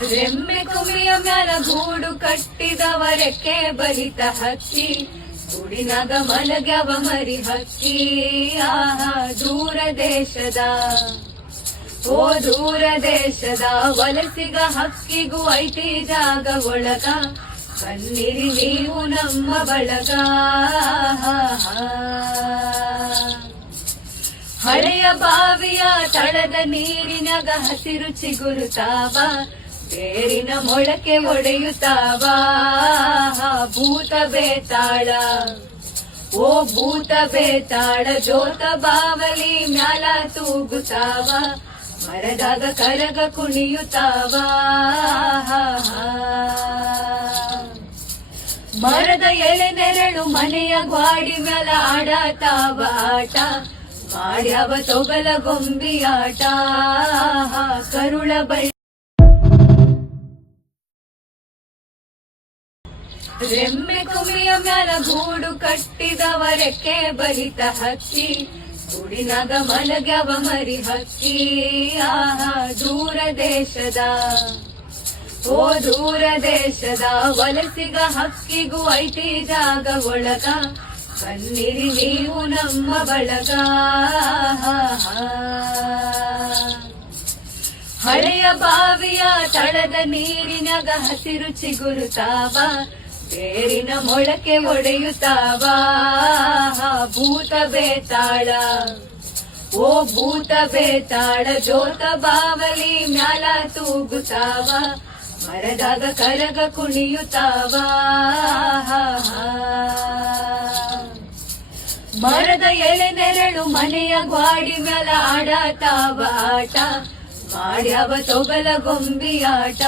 ರೆಮ್ಮೆ ಕುಮಿಯ ಮ್ಯಾಲ ಗೂಡು ಕಟ್ಟಿದವರಕ್ಕೆ ಬಲಿತ ಹಕ್ಕಿ. ಗುಡಿನಾಗ ಮಲಗ್ಯವ ಮರಿ ಹಕ್ಕಿ. ಆಹಾ ದೂರ ದೇಶದ ಓ ದೂರ ದೇಶದ ವಲಸಿಗ ಹಕ್ಕಿಗೂ ಐತಿ ಜಾಗ ಒಳಗ. ಕಣ್ಣಿರಿ ನೀವು ನಮ್ಮ ಬಳಗ. ಹಳೆಯ ಬಾವಿಯ ತಳದ ನೀರಿನಾಗ ಹಸಿರು ಚಿಗುರುತ್ತಾವ ಬೇರಿನ ಮೊಳಕೆ ಒಡೆಯುತ್ತಾವ? ಭೂತ ಬೇತಾಳ. ಓ ಭೂತ ಬೇತಾಳ ಜೋತ ಬಾವಲಿ ಮ್ಯಾಲ ತೂಗುತ್ತಾವ? ಮರದಾಗ ಕರಗ ಕುಣಿಯುತ್ತಾವ? ಮರದ ಎಲೆ ನೆರಳು ಮನೆಯ ಗ್ವಾಡಿ ಮ್ಯಾಲ ಆಡತಾವ ಆಟ. ಮಾಡ್ಯಾವ ತೊಗಲ ಗೊಂಬಿಯಾಟ ಕರುಳ ಬಳ್ಳಿ ರೆಮ್ಮೆ ಕುಮಿಯ ಮ್ಯಾಲ ಗೂಡು ಕಟ್ಟಿದವರಕ್ಕೆ ಬಲಿತ ಹಕ್ಕಿ. ಕುಡಿನಾಗ ಮಲಗ್ಯವ ಮರಿ ಹಕ್ಕಿ. ಆಹಾ ದೂರ ದೇಶದ ಓ ದೂರ ದೇಶದ ವಲಸಿಗ ಹಕ್ಕಿಗೂ ಐತಿ ಜಾಗ ಒಳಗ. ಬನ್ನಿರಿ ನೀವು ನಮ್ಮ ಬಳಗ. ಹಳೆಯ ಬಾವಿಯ ತಳದ ನೀರಿನಾಗ ಹಸಿರು ಚಿಗುರುತ್ತಾವ ಬೇರಿನ ಮೊಳಕೆ ಒಡೆಯುತ್ತಾವಾ? ಭೂತ ಬೇತಾಳ. ಓ ಭೂತ ಬೇತಾಳ, ಜೋತ ಬಾವಲಿ ಮ್ಯಾಲ ತೂಗುತ್ತಾವ? ಮರದಾಗ ಕರಗ ಕುಣಿಯುತ್ತಾವ? ಮರದ ಎಳೆ ನೆರಳು ಮನೆಯ ಗ್ವಾಡಿ ಮ್ಯಾಲ ಆಡತಾವ ಆಟ. ಮಾಡ್ಯಾವ ತೊಗಲ ಗೊಂಬಿಯಾಟ